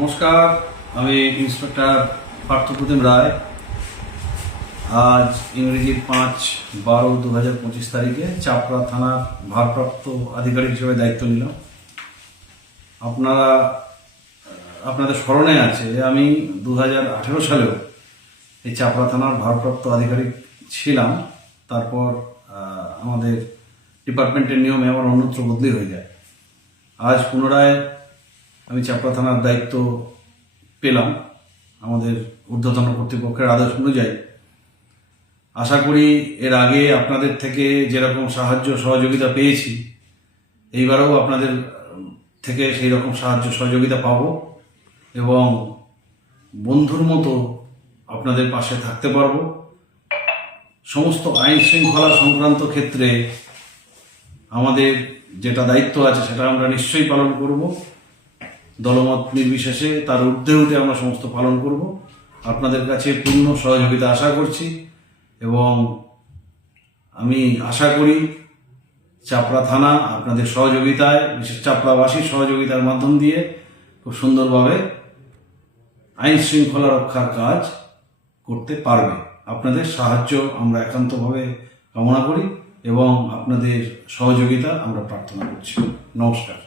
নমস্কার, আমি ইন্সপেক্টর পার্থপ্রতিম রায়। আজ ইংরেজির 5/12/2025 তারিখে চাপড়া থানার ভারপ্রাপ্ত আধিকারিক হিসেবে দায়িত্ব নিলাম। আপনাদের স্মরণে আছে যে আমি 2018 সালেও এই চাপড়া থানার ভারপ্রাপ্ত আধিকারিক ছিলাম। তারপর আমাদের ডিপার্টমেন্টের নিয়মে আমার অন্যত্র বদলি হয়ে যায়। আজ পুনরায় আমি চাপড়া থানার দায়িত্ব পেলাম আমাদের ঊর্ধ্বতন কর্তৃপক্ষের আদেশ অনুযায়ী। আশা করি এর আগে আপনাদের থেকে যেরকম সাহায্য সহযোগিতা পেয়েছি, এইবারেও আপনাদের থেকে সেই রকম সাহায্য সহযোগিতা পাব এবং বন্ধুর মতো আপনাদের পাশে থাকতে পারব। সমস্ত আইন শৃঙ্খলা সংক্রান্ত ক্ষেত্রে আমাদের যেটা দায়িত্ব আছে সেটা আমরা নিশ্চয়ই পালন করব। দলমত নির্বিশেষে তার ঊর্ধ্বে উঠে আমরা সমস্ত পালন করব। আপনাদের কাছে পূর্ণ সহযোগিতা আশা করছি এবং আমি আশা করি চাপড়া থানা আপনাদের সহযোগিতায়, বিশেষ চাপড়াবাসীর সহযোগিতার মাধ্যম দিয়ে খুব সুন্দরভাবে আইন শৃঙ্খলা রক্ষার কাজ করতে পারবে। আপনাদের সাহায্য আমরা একান্তভাবে কামনা করি এবং আপনাদের সহযোগিতা আমরা প্রার্থনা করছি। নমস্কার।